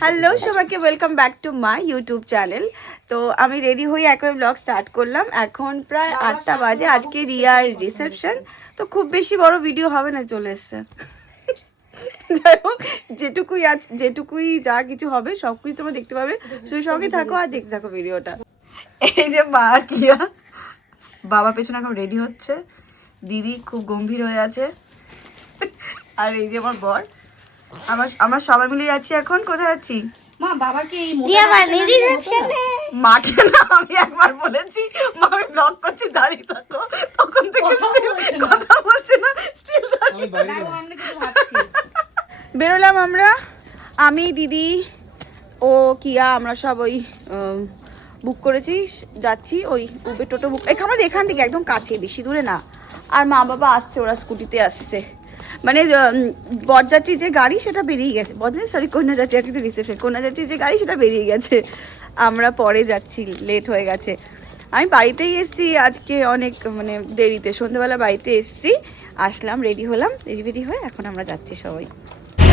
Hello সবাইকে welcome back to my YouTube channel. তো আমি রেডি হয়ে একবার ব্লগ স্টার্ট করলাম। এখন প্রায় 8টা বাজে। আজকে রিয়ার রিসেপশন, তো খুব বেশি বড় ভিডিও হবে না, চলে এসছে। যাই হোক, যেটুকুই যা কিছু হবে সব কিছু তোমরা দেখতে পাবে। শুধু সঙ্গে থাকো আর দেখতে থাকো ভিডিওটা। এই যে মা কিয়া, বাবা পেছনে এখন রেডি হচ্ছে, দিদি খুব গম্ভীর হয়ে আছে, আর এই যে আমার বর। আমরা সবাই মিলে যাচ্ছি। এখন কোথায় যাচ্ছি? মা বাবাকে এই মাকে না, আমি একবার বলেছি মা আমি ব্লগ করছি দাঁড়িয়ে থাকো, তখন থেকে কথা বলছে না, স্টিল বেরোলাম আমরা, আমি দিদি ও কিয়া, আমরা সব ওই বুক করেছি, যাচ্ছি ওই উবের টোটো বুক। এখান থেকে একদম কাছে, বেশি দূরে না। আর মা বাবা আসছে, ওরা স্কুটিতে আসছে। মানে বরযাত্রী যে গাড়ি সেটা বেরিয়ে গেছে, কন্যাযাত্রী, আজকে তো রিসেপশন, কন্যাযাত্রী যে গাড়ি সেটা বেরিয়ে গেছে, আমরা পরে যাচ্ছি, লেট হয়ে গেছে। আমি বাড়িতেই এসেছি আজকে অনেক মানে দেরিতে, সন্ধ্যেবেলা বাড়িতে এসেছি, আসলাম, রেডি হলাম, রেডি হয়ে এখন আমরা যাচ্ছি সবাই।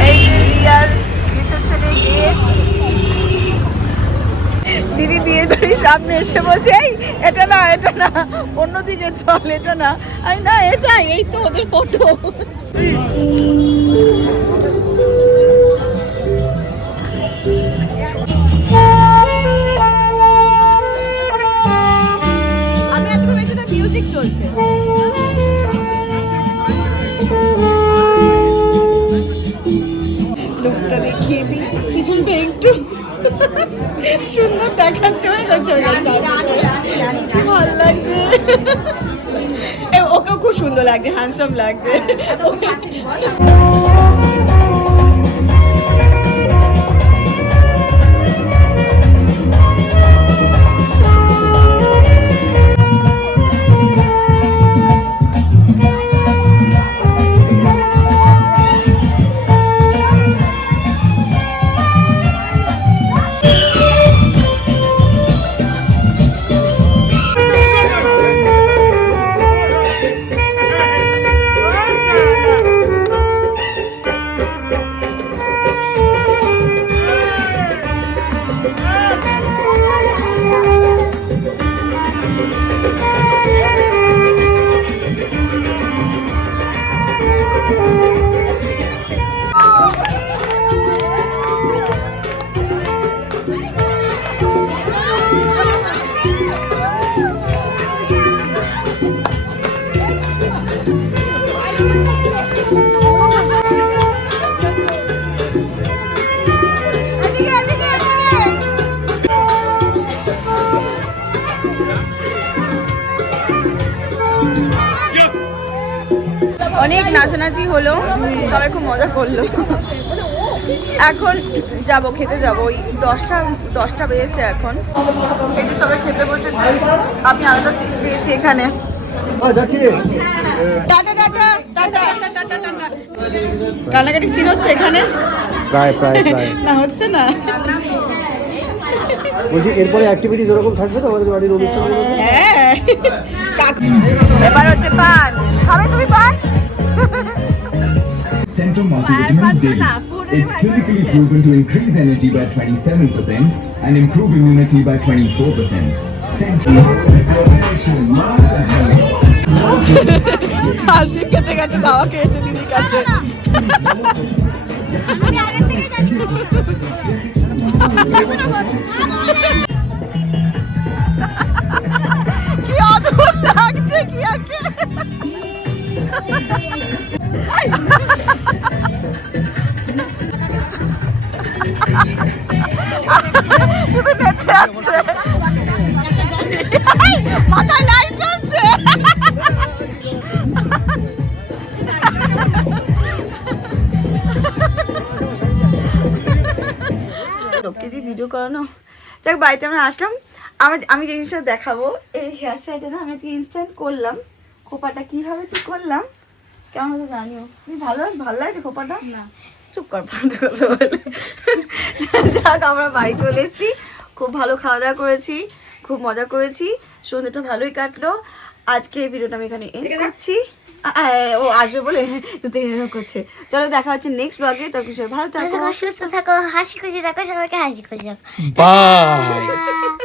এই যে রিয়ার রিসেপশনের গেট। দিদি বিয়ের বাড়ির সামনে এসে বলছে এই এটা না অন্যদিকে চল, এটা না। আমি না এটাই, এই তো ওদের ফটো। আমি এতক্ষণ এখানে মিউজিক চলছে। লুকটা দেখিয়ে দিই, পিছনটা একটু সুন্দর দেখাচ্ছে, ভালো লাগছে। ওকেও খুব সুন্দর লাগছে, হ্যান্ডসাম লাগছে। অনেক নাচানাচি হলো, সবাই খুব মজা করলো। এখন খেতে যাবো, ওই 10টা বেজেছে এখন। এই যে সবাই খেতে বসেছে, আমি আলাদা সিট পেয়েছি এখানে। Tata tata tata tata tata. কান্নাকাটি সিন হচ্ছে এখানে, প্রায় না হচ্ছে না। বলছি এরপরে অ্যাক্টিভিটি যেরকম থাকবে তো আমাদের বাড়ির অনুষ্ঠান। হ্যাঁ, এবার হচ্ছে পান খাবে, তুমি পান? Central multivitamin daily. It's clinically proven to increase energy by 27% and improve immunity by 24%. Central. হাসি খেতে গেছে, দাওয়া খেয়েছে দিদির কাছে। কি অদ্ভুত লাগছে কিয়াকে। শুধু নেচে যাচ্ছে, মাথায় লাইট জ্বলছে। লোককে দিয়ে ভিডিও করানো যাক। বাড়িতে আমরা আসলাম, আমি যে জিনিসটা দেখাবো, এই হেয়ার স্টাইলটা না আমি আজকে ইনস্ট্যান্ট করলাম। খোপাটা কিভাবে কি করলাম কেমন হতো জানিও। ভালো লাগছে খোপাটা? না, চুপ কর, কথা বলে। যাক, আমরা বাড়ি চলে এসেছি, খুব ভালো খাওয়া দাওয়া করেছি, খুব মজা করেছি, সন্ধ্যেটা ভালোই কাটলো। আজকে এই ভিডিওটা আমি এখানে এন্ড করছি। ও আসবে বলে তো এরকম করছে। চলো দেখা হচ্ছে নেক্সট ব্লগে, তখন সবাই ভালো থাকো, সুস্থ থাকো, হাসি খুশি রাখো, সবাইকে হাসি খুশি রাখো। বাই।